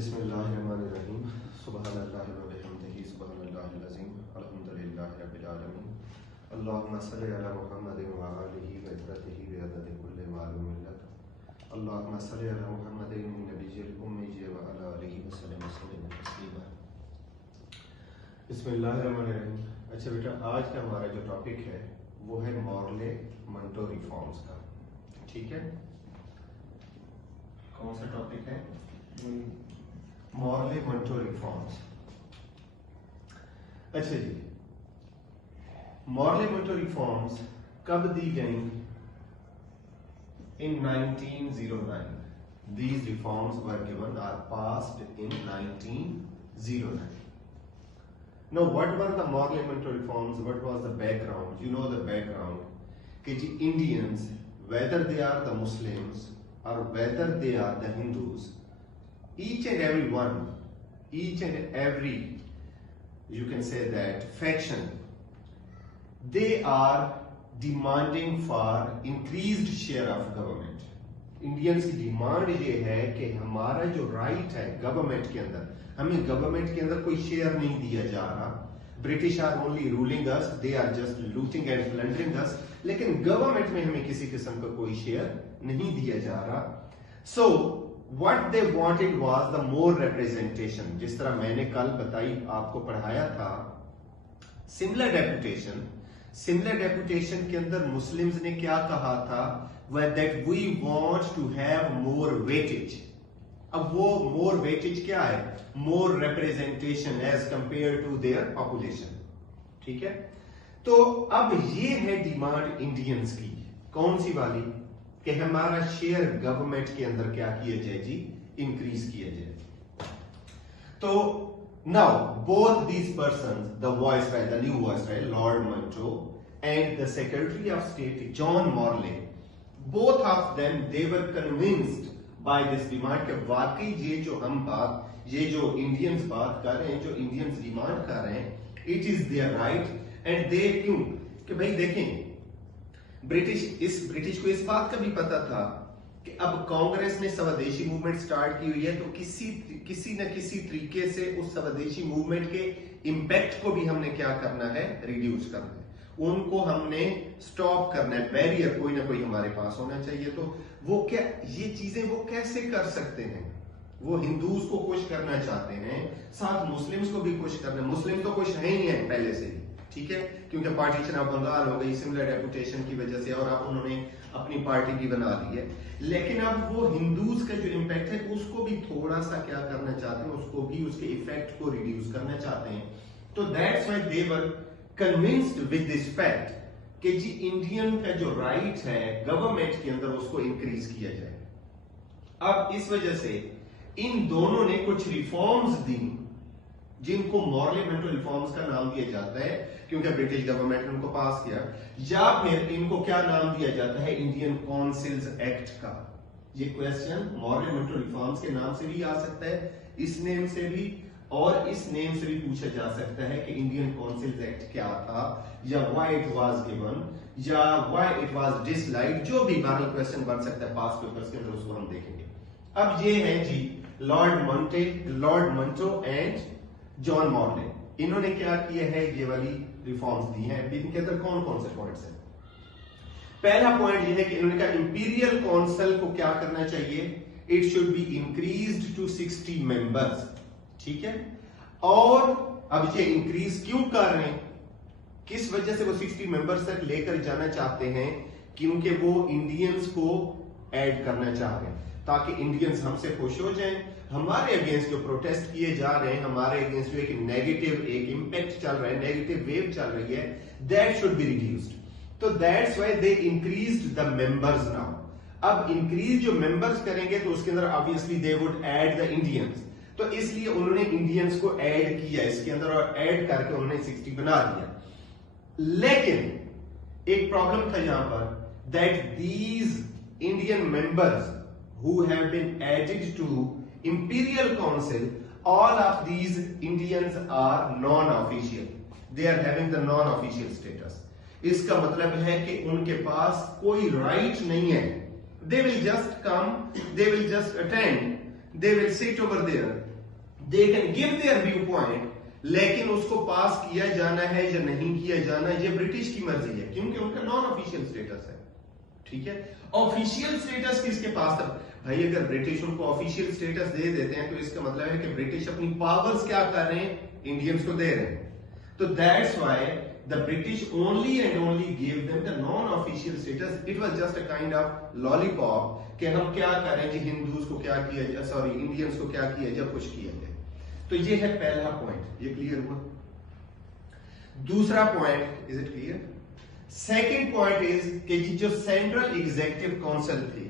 बिस्मिल्लाहिर्रहमानिर्रहीम सुब्हानल्लाहि व बिहम्दिही सुब्हानल्लाहिल अज़ीम अल्हम्दुलिल्लाहि रब्बिल आलमीन अल्लाहुम्मा सल्लि अला मुहम्मदिन व आलिहि व इत्रतिही व अदद कुल्लि मालूमिन लक अल्लाहुम्मा सल्लि अला मुहम्मदिन नबिय्यिल उम्मी व अला आलिहि व सल्लम तस्लीमा। बिस्मिल्लाहिर्रहमानिर्रहीम। अच्छा बेटा, आज का हमारा जो टॉपिक है वो है मॉर्ले मंटो रिफॉर्म्स का। ठीक है, कौन सा टॉपिक है? Morley Manto reforms. अच्छा जी, मॉर्ले मंटो रिफॉर्म्स कब दी गई? इन 1909। These reforms were given or passed in 1909. Now, what were the Morley Monroe reforms? What was the background? You know the background. कि जी Indians, whether they are the Muslims or whether they are the Hindus, each and every one, each and every, you can say that, faction, they are demanding for increased share of government. Indians की demand ये है कि हमारा जो right है government के अंदर, हमें गवर्नमेंट के अंदर कोई शेयर नहीं दिया जा रहा। British are only ruling us, they are just looting and plundering us, लेकिन गवर्नमेंट में हमें किसी किस्म का कोई शेयर नहीं दिया जा रहा। So what they wanted was the more representation. जिस तरह मैंने कल बताई, आपको पढ़ाया था, सिमिलर डेपुटेशन। सिमिलर डेपुटेशन के अंदर मुस्लिम्स ने क्या कहा था? that we want to have more weightage. अब वो more weightage क्या है? More representation as compared to their population. ठीक है, तो अब ये है डिमांड इंडियंस की। कौन सी वाली? कि हमारा शेयर गवर्नमेंट के अंदर क्या किया जाए जी? इंक्रीज किया जाए। तो now both these persons, the viceroy, the new viceroy Lord Manto and the Secretary of State John Morley, both of them, they were convinced by this demand कि वाकई ये जो हम बात, ये जो इंडियंस बात कर रहे हैं, जो इंडियंस डिमांड कर रहे हैं, it is their right and they क्यों? कि भाई देखें, ब्रिटिश को इस बात का भी पता था कि अब कांग्रेस ने स्वदेशी मूवमेंट स्टार्ट की हुई है, तो किसी न किसी तरीके से उस स्वदेशी मूवमेंट के इंपैक्ट को भी हमने क्या करना है? रिड्यूस करना है, उनको हमने स्टॉप करना है। बैरियर कोई ना कोई हमारे पास होना चाहिए। तो वो क्या, ये चीजें वो कैसे कर सकते हैं? वो हिंदूज को खुश करना चाहते हैं, साथ मुस्लिम्स को भी खुश करना। मुस्लिम तो खुश है ही है पहले से ही, ठीक है, क्योंकि पार्टीशन ऑफ बंगाल हो गई सिमिलर डेपुटेशन की वजह से, और अब उन्होंने अपनी पार्टी भी बना ली है। लेकिन अब वो हिंदूज का जो इम्पैक्ट है उसको भी थोड़ा सा क्या करना चाहते हैं? उसको भी, उसके इफेक्ट को रिड्यूस करना चाहते हैं। तो that's why they were convinced with this fact कि जी इंडियन का जो राइट है गवर्नमेंट के अंदर उसको इंक्रीज किया जाए। अब इस वजह से इन दोनों ने कुछ रिफॉर्म्स दी, जिनको मॉर्ले मंटो रिफॉर्म्स का नाम दिया जाता है, क्योंकि ब्रिटिश गवर्नमेंट ने उनको पास किया, या फिर इनको क्या नाम दिया जाता है? इंडियन काउंसिल्स एक्ट का। ये क्वेश्चन मॉर्ले मंटो रिफॉर्म्स के नाम से भी आ सकता है, इस नेम से भी, और इस नेम से भी पूछा जा सकता है कि इंडियन काउंसिल एक्ट क्या था, या व्हाई इट वाज गिवन, या व्हाई इट वाज डिसलाइक्ड। जो भी बहरहाल क्वेश्चन बन सकता है पास पेपर्स के अंदर, उसको हम देखेंगे। अब ये है जी Lord Minto and John Morley. इन्होंने क्या किया है? ये वाली रिफॉर्म्स दी हैं। इनके अंदर कौन कौन से पॉइंट्स हैं? पहला पॉइंट ये है कि इन्होंने कहा इंपीरियल काउंसिल को क्या करना चाहिए? It should be increased to 60 members. ठीक है, और अब ये इंक्रीज क्यों कर रहे हैं? किस वजह से वो 60 मेंबर्स तक लेकर जाना चाहते हैं? क्योंकि वो इंडियंस को ऐड करना चाह रहे हैं, ताकि इंडियंस हमसे खुश हो जाएं। हमारे अगेंस्ट जो प्रोटेस्ट किए जा रहे हैं, हमारे अगेंस्ट जो एक नेगेटिव एक इंपैक्ट चल रहा है, नेगेटिव वेव चल रही है, दैट शुड बी रिड्यूस्ड। तो that's why they increased the members now. अब इंक्रीज जो मेंबर्स करेंगे तो उसके अंदर obviously they would add the Indians, तो इसलिए उन्होंने इंडियंस को ऐड किया इसके अंदर, और ऐड करके उन्होंने 60 बना दिया। लेकिन एक प्रॉब्लम था यहां पर, that these Indian members who have been added to imperial council, all of these Indians are non official, they are having the non official status. इसका मतलब है कि उनके पास कोई राइट नहीं है। They will just come, they will just attend, they will sit over there, they can give their view point, लेकिन उसको पास किया जाना है या नहीं किया जाना है, ये ब्रिटिश की मर्जी है, क्योंकि उनका नॉन ऑफिशियल स्टेटस है। ठीक है, ऑफिशियल स्टेटस किसके पास था भाई? अगर ब्रिटिश उनको ऑफिशियल स्टेटस दे देते हैं तो इसका मतलब है कि ब्रिटिश अपनी पावर्स क्या कर रहे हैं? इंडियंस को दे रहे हैं। तो that's why the British only and only give them the non official status. It was just a kind of lollipop कि हम क्या करें जी, हिंदूज को क्या किया जाए, सॉरी इंडियंस को क्या किया जाए, कुछ किया जाए। तो ये है पहला पॉइंट, ये क्लियर हुआ। दूसरा point, is it clear? Second point is कि जो सेंट्रल एग्जीक्यूटिव काउंसिल थी,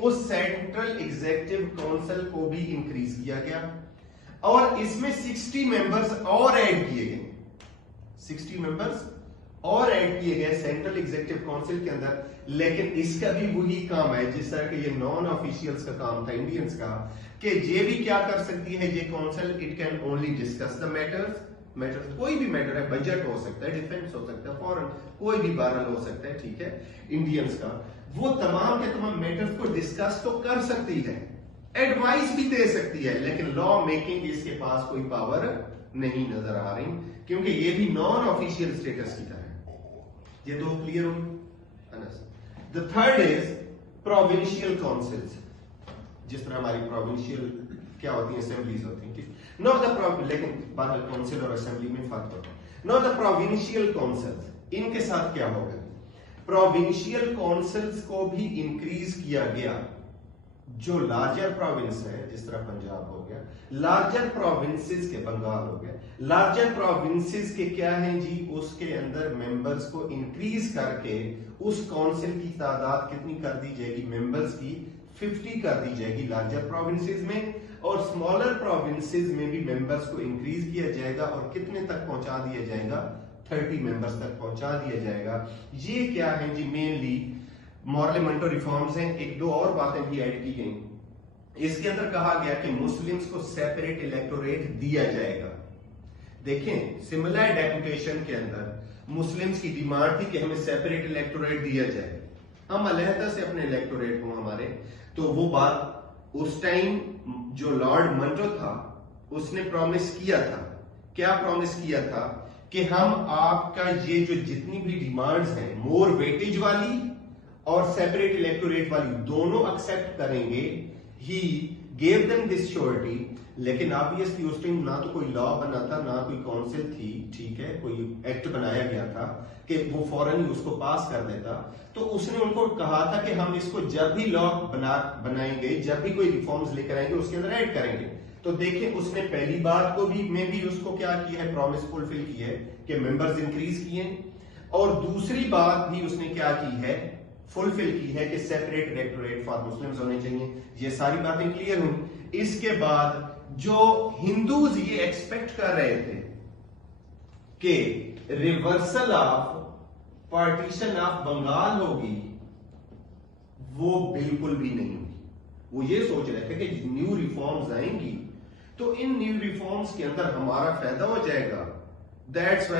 उस सेंट्रल एग्जीक्यूटिव काउंसिल को भी इंक्रीज किया गया और इसमें 60 मेंबर्स और ऐड किए गए। 60 मेंबर्स और ऐड किए गए सेंट्रल एग्जीक्यूटिव काउंसिल के अंदर। लेकिन इसका भी वही काम है जिस तरह के ये नॉन ऑफिशियल्स का काम था इंडियंस का, कि ये भी क्या कर सकती है ये council? It can only discuss the matters, कोई भी मैटर है, बजट हो सकता है, डिफेंस हो सकता है, फॉरेन, कोई भी बारल हो सकता है, ठीक है, इंडियंस का, वो तमाम के तमाम मैटर्स को डिस्कस तो कर सकती है, एडवाइस भी दे सकती है, लेकिन लॉ मेकिंग इसके पास कोई पावर नहीं नजर आ रही, क्योंकि ये भी नॉन ऑफिशियल स्टेटस की तरह है। ये तो क्लियर हो? The third is provincial councils. जिस तरह हमारी प्रोविंशियल क्या होती है, असेंबलीज होती हैं, ठीक, नॉट द, लेकिन बाहर काउंसिल और असेंबली में फर्क होता है। नॉट द प्रोविंशियल काउंसिल्स, इनके साथ क्या होगा? प्रोविंशियल काउंसिल्स को भी इंक्रीज किया गया। जो लार्जर प्रोविंस है, जिस तरह पंजाब हो गया, लार्जर प्रोविंसेस के बंगाल हो गया, लार्जर प्रोविंसेस के क्या है जी, उसके अंदर मेंबर्स को इंक्रीज करके उस काउंसिल की तादाद कितनी कर दी जाएगी? मेंबर्स की 50 कर दी जाएगी लार्जर प्रोविंसेस में, और स्मॉलर प्रोविंसेस में भी मेंबर्स को इंक्रीज किया जाएगा और कितने तक पहुंचा दिया जाएगा? 30 मेंबर्स तक पहुंचा दिया जाएगा। ये क्या है जी? मेनली पार्लियामेंट्री रिफॉर्म्स हैं। एक दो और बातें भी ऐड की गई। इसके अंदर कहा गया कि मुस्लिम्स को सेपरेट इलेक्टोरेट दिया जाएगा। देखें, सिमिलर डेपुटेशन के अंदर मुस्लिम्स की डिमांड थी कि हमें सेपरेट इलेक्टोरेट दिया जाए, हम अलहदा से अपने इलेक्टोरेट को हमारे, तो वो बात उस टाइम जो लॉर्ड मंटो था उसने प्रॉमिस किया था। क्या प्रॉमिस किया था? कि हम आपका ये जो जितनी भी डिमांड्स हैं, मोर वेटेज वाली और सेपरेट इलेक्टोरेट वाली, दोनों एक्सेप्ट करेंगे। He gave them this surety. लेकिन ऑब्वियसली उस टाइम ना तो कोई लॉ बना था, ना कोई काउंसिल थी, ठीक है, कोई एक्ट बनाया गया था कि वो फौरन ही उसको पास कर देता। तो उसने उनको कहा था कि हम इसको जब भी लॉ बनाएंगे, जब भी कोई रिफॉर्म्स लेकर आएंगे, उसके अंदर ऐड करेंगे। तो देखिए, उसने पहली बात को भी में भी उसको क्या किया है? प्रॉमिस फुलफिल की है कि मेंबर्स इंक्रीज किए, और दूसरी बात भी उसने क्या की है? फुलफिल की है कि सेपरेट इलेक्टोरेट फॉर मुस्लिम्स होने चाहिए। ये सारी बातें क्लियर हुई। इसके बाद जो हिंदूज ये एक्सपेक्ट कर रहे थे कि reversal of partition of Bengal होगी, वो बिल्कुल भी नहीं हुई। वो ये सोच रहे थे कि न्यू रिफॉर्म्स आएंगी तो इन न्यू रिफॉर्म्स के अंदर हमारा फायदा हो जाएगा। दैट्स